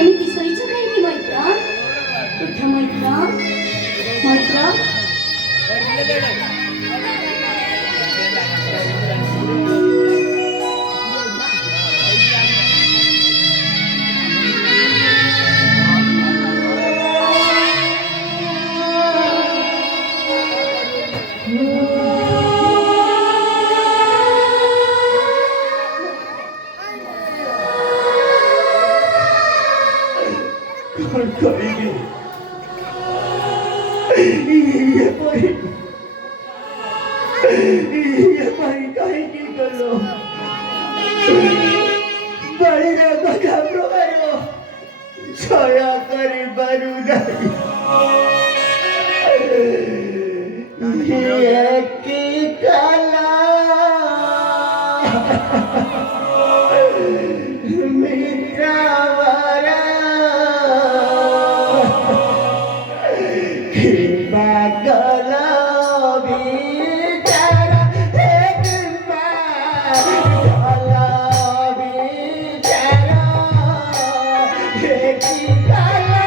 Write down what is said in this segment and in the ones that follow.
ଏମିତି ଶୋଇଛ କାହିଁକି ମୈତ୍ର? ଉଠ ମୈତ୍ର, ମୈତ୍ର। कौन करेगी ये परी कहीं करो बड़ी कथा प्रकार छया करी बारू नहीं की कला मित्रावरा Bagala bicara, bagala bicara, bagala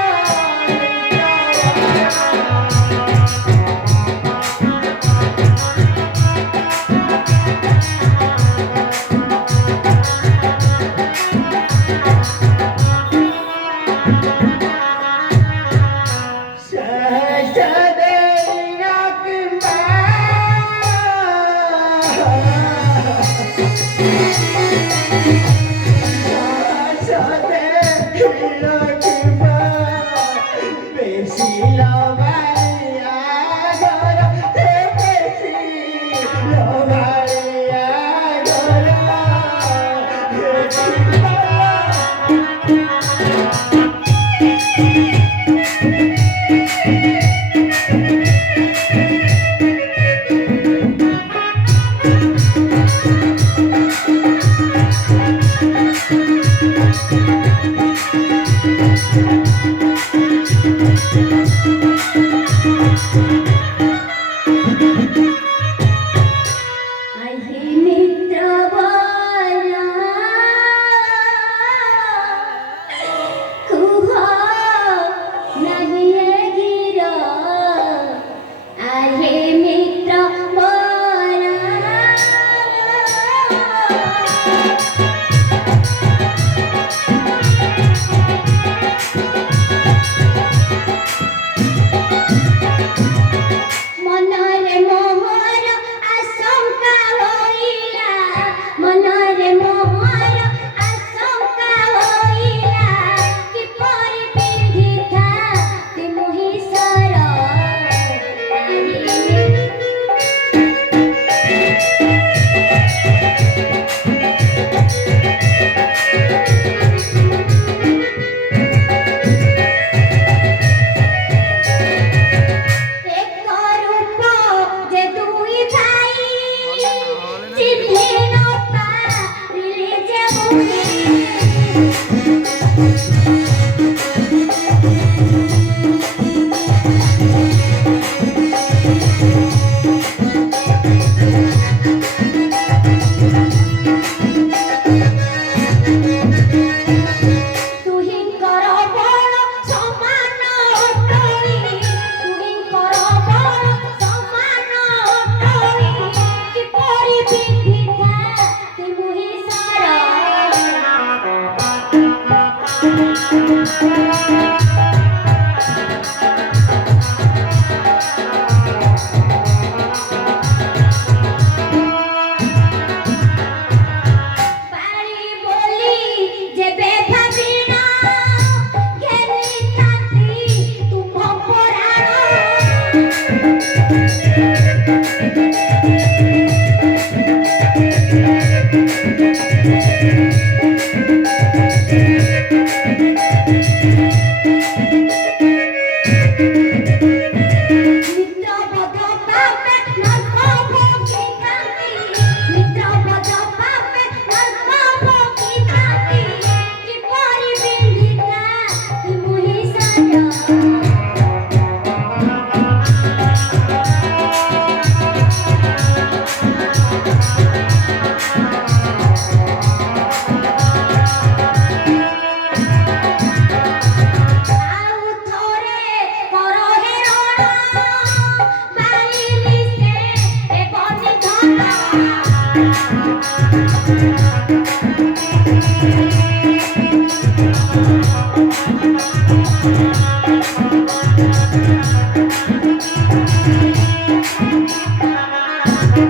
रे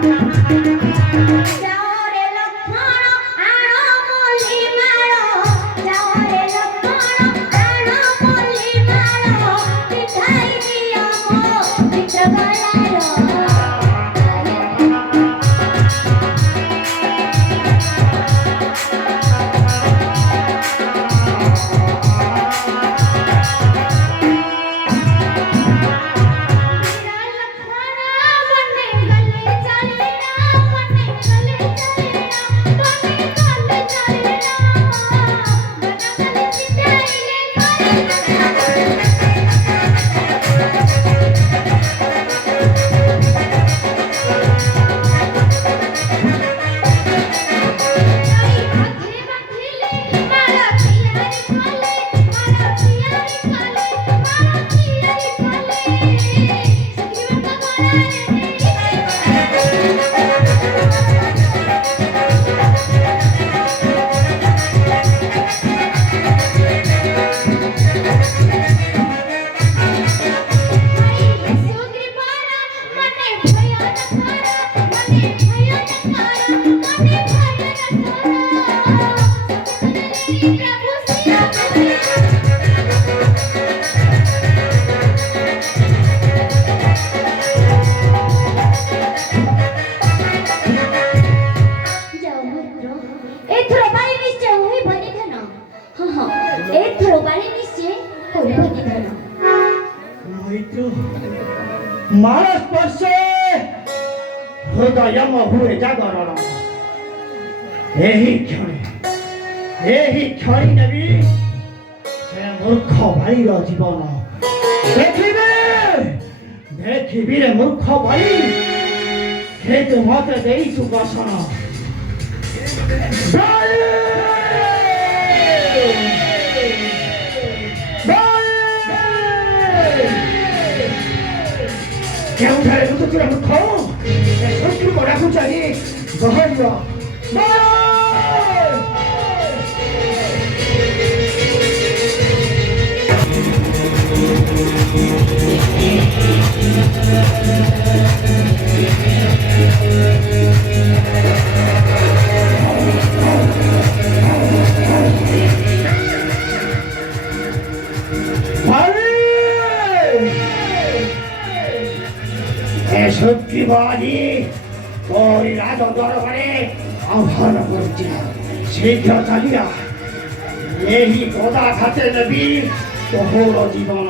लक्ष्मण आण मोली माळ जाओ रे लक्ष्मण आण मोली माळ पिठाई दिया मो पिठ गलार મારા સ્પર્શે હૃદયમાં હુએ જાગરણ ଏହି କ୍ଷଣି ନେବି ସେ ମୂର୍ଖ ଭାଇର ଜୀବନ ଦେଖିବି ରେ ମୂର୍ଖ ଭାଇ ହେ ତୁ ମତେ ଦେଇଛୁ ବସନ କେଉଁଠାରେ ବୁଝୁଛୁ ମୂର୍ଖ ଶତ୍ରୁ ଡାକୁ ଚାଲି ଗହରିବ ଶକ୍ତିବାଦୀ ତୋରି ରାଜ ଦରବାରେ ଆହ୍ୱାନ କରୁଛି ଶୀଘ୍ର ଚାଲିଆ ଏହି ଗଦା ହାତେ ନେବି ତୋର ଜୀବନ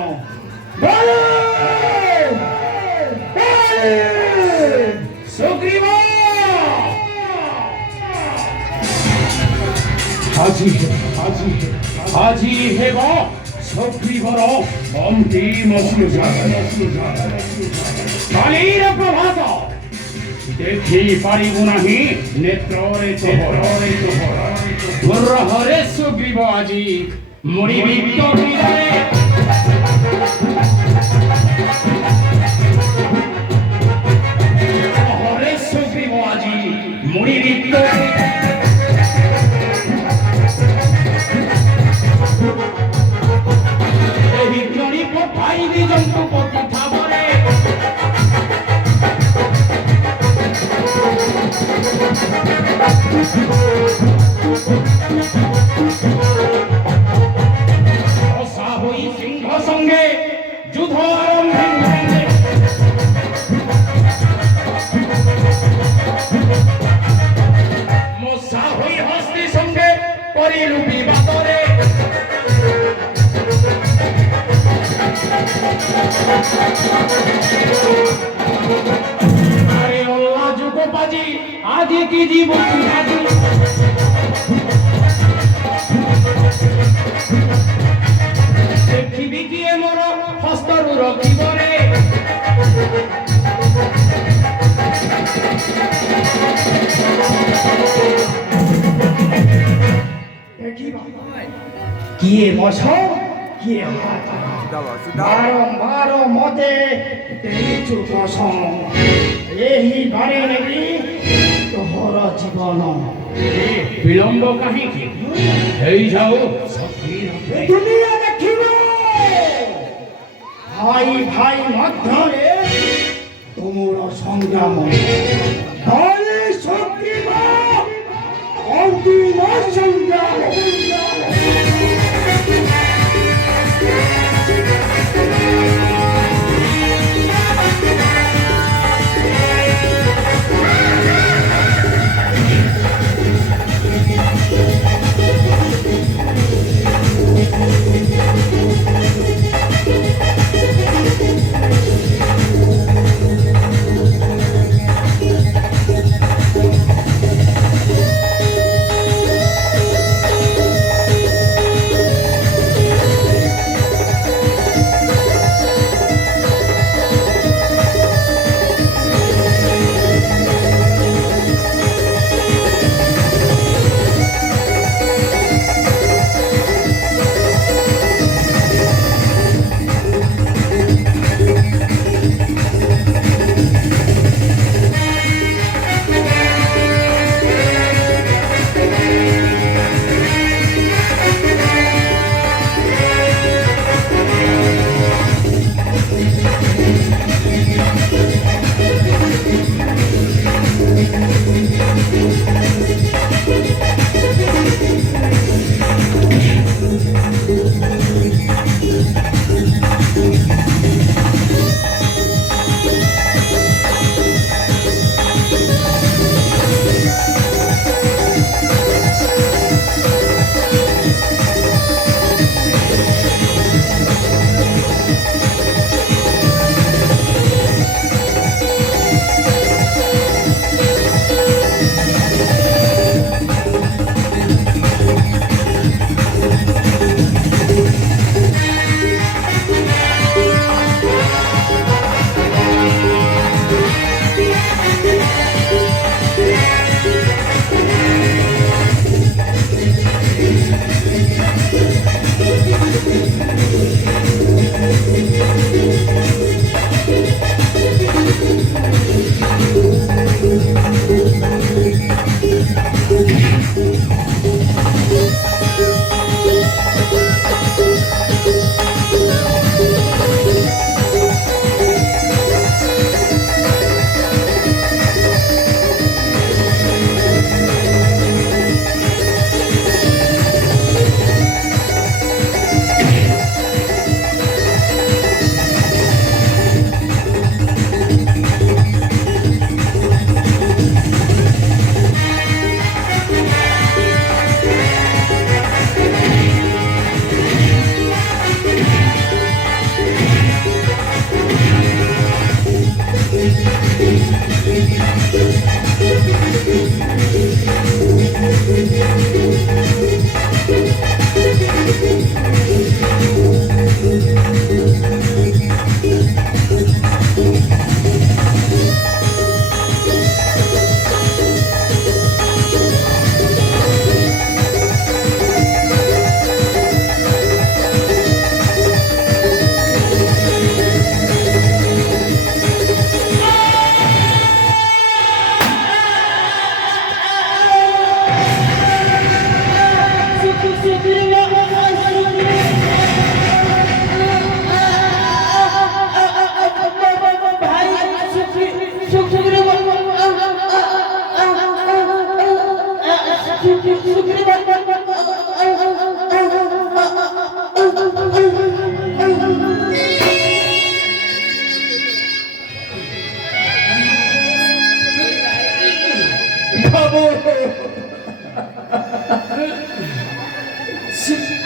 ସୁଗ୍ରୀବ ଆଜି ହେବ ସୁଗ୍ରୀବର ଅନ୍ତିମ ସୁଯୋଗ କାଲିର ପ୍ରଭାତ ଦେଖି ପାରିବୁ ନାହିଁ ନେତ୍ରରେ ତୋର ହରେ ସୁଗ୍ରୀବ ଆଜି ମରିବି କବିରେ ହରେ ସୁଗ୍ରୀବ ଆଜି ମରିବି ଏହି କ୍ଷଣି ପଠାଇବି ଜନ୍ତୁପତି ଠାବରେ অসা হই সিংহ সঙ্গে যুদ্ধ আরম্ভে মশা হই হস্তি সঙ্গে করিলু বিবাদরে আরে অল্লাহ যুগপাজি আদি কি জীবন আজি দেখিবি কিয়ে মোর হস্তরু রখিবরে କିଏ ମଛ କିଏ ବାରମ୍ବାର ମତେ ଦେଇଛୁ ପସନ୍ଦ ଏହି ବାରେ ନେବି ତୋର ଜୀବନ ବିଳମ୍ବ କାହିଁକି ହେଇଯାଉ ଦୁନିଆ ଦେଖିବ ଭାଇ ଭାଇ ମଧ୍ୟରେ ତୁମର ସଂଗ୍ରାମ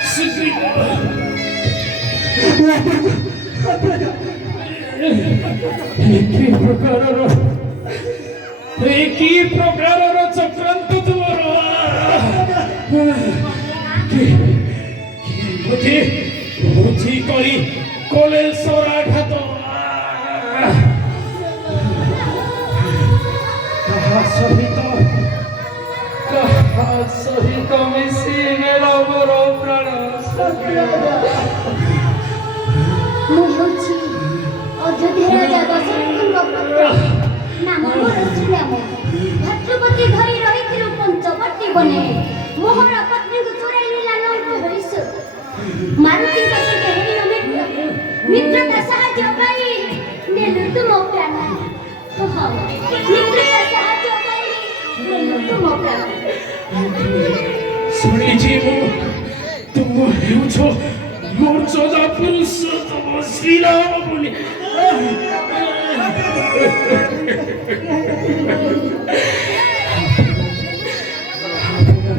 ସୁଗ୍ରୀବ କି ପ୍ରକାରର ଚକ୍ରାନ୍ତ ତୁମର ବୁଝି କରି କଲେ ସରାଘାତ କାହା ସହିତ ମିଶି ନେଲ ମୋର ପ୍ରାଣ ମୁଁ ହେଉଛି ଅଯୋଧ୍ୟା ରାଜା ଦଶରଥଙ୍କ ପୁତ୍ର ନାମ ମୋର ଶ୍ରୀରାମ ଭାତୃପତି ଧରି ରହିଥିଲୁ ପଞ୍ଚବଟୀ ବନେ ମୋହର ପତ୍ନୀଙ୍କୁ ଚୋରାଇ ନେଲା ନଙ୍କ ହରିଷ ମାରୁତିଙ୍କ ସହିତ ହେରିଲ ମିତ୍ରତା ସାହାଯ୍ୟ ପାଇଁ ନେଲୁ ତୁମ ପ୍ରାଣ ମିତ୍ରତା ସାହାଯ୍ୟ ପାଇଁ ନେଲୁ ତୁମ ପ୍ରାଣ ଶୁଣିଛି ମୁଁ ତୁମ ହେଉଛ ମର୍ଯ୍ୟାଦା ପୁରୁଷୋତ୍ତମ ଶ୍ରୀରାମ ବୋଲି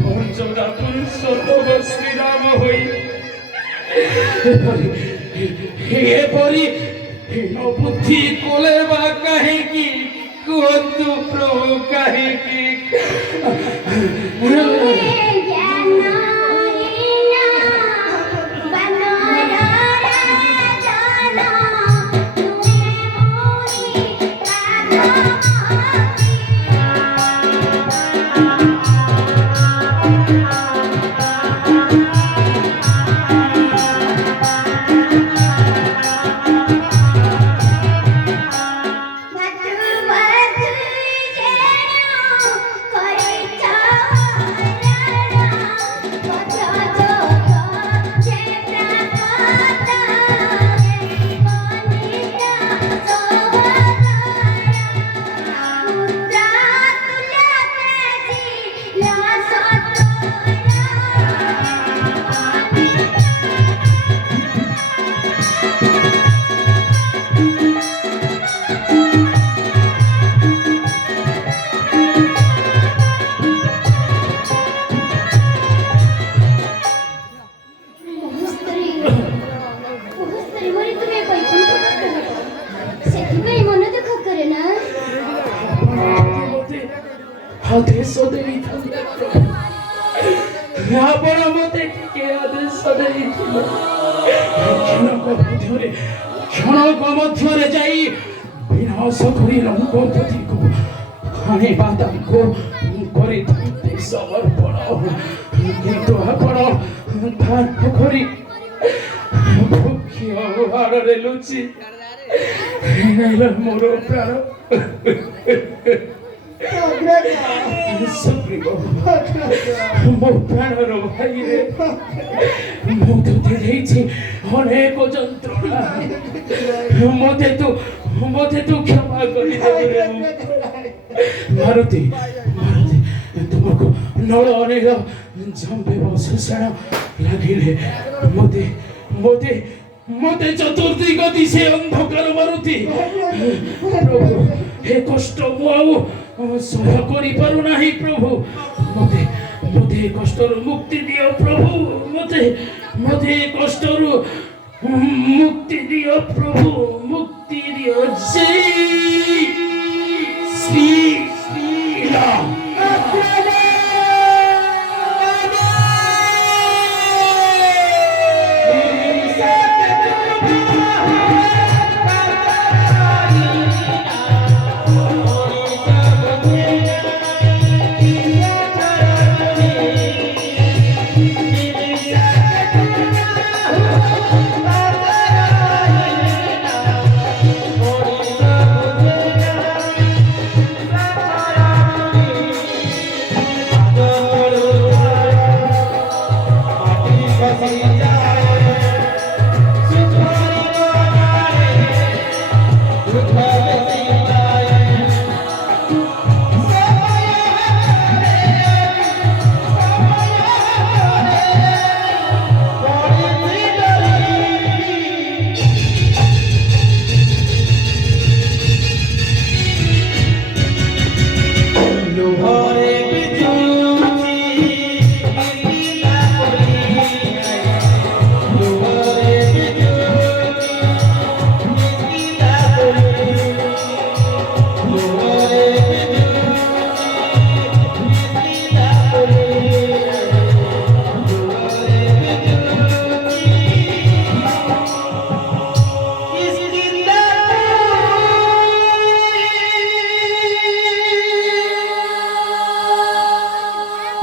ମର୍ଯ୍ୟାଦା ପୁରୁଷୋତ୍ତମ ଶ୍ରୀରାମ ହୋଇ ଏପରି ହୀନ ବୁଦ୍ଧି କଲେ ବା କାହିଁକି କୁହନ୍ତୁ ପ୍ରଭୁ କାହିଁକି आदेश ଦେଇଥିଲେ ଆପଣ ମୋତେ ଟିକେ ଆଦେଶ ଦେଇଥିଲେ କ୍ଷଣକ ମଧ୍ୟରେ ଯାଇ ବିନାଶ କରି ରଙ୍ଗପତିକୁ ଆଣିବା ତାଙ୍କୁ କରିଥାନ୍ତେ ସମର୍ପଣ କିନ୍ତୁ ଆପଣ ତାଙ୍କ କରି ମୁଖ୍ୟ ଆଡ଼ରେ ଲୁଚି ମୋର ପ୍ରାଣ ସୁଗ୍ରୀବ ମୋ ପ୍ରାଣର ଭାଇରେ ମୁଁ ତୋତେ ଦେଇଛି ଅନେକ ଯନ୍ତ୍ରଣା ମୋତେ ତୁ କ୍ଷମା କରିଦେବୁ ମାରୁତି ତୁମକୁ ନଳ ଅନେକ ଜମ୍ବେବ ଶୋଷଣ ଲାଗିଲେ ମୋତେ ଚତୁର୍ଦିଗ ଦିଶେ ଅନ୍ଧକାର ମାରୁତି ପ୍ରଭୁ ଏ କଷ୍ଟ ମୁଁ ଆଉ ସହ୍ୟ କରିପାରୁନାହିଁ ପ୍ରଭୁ ମୋତେ ଏ କଷ୍ଟରୁ ମୁକ୍ତି ଦିଅ ପ୍ରଭୁ ମୋତେ ଏ କଷ୍ଟରୁ ମୁକ୍ତି ଦିଅ ପ୍ରଭୁ ମୁକ୍ତି ଦିଅ ଜୟ ଶ୍ରୀରାମ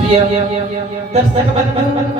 प्रिय दर्शक बंधु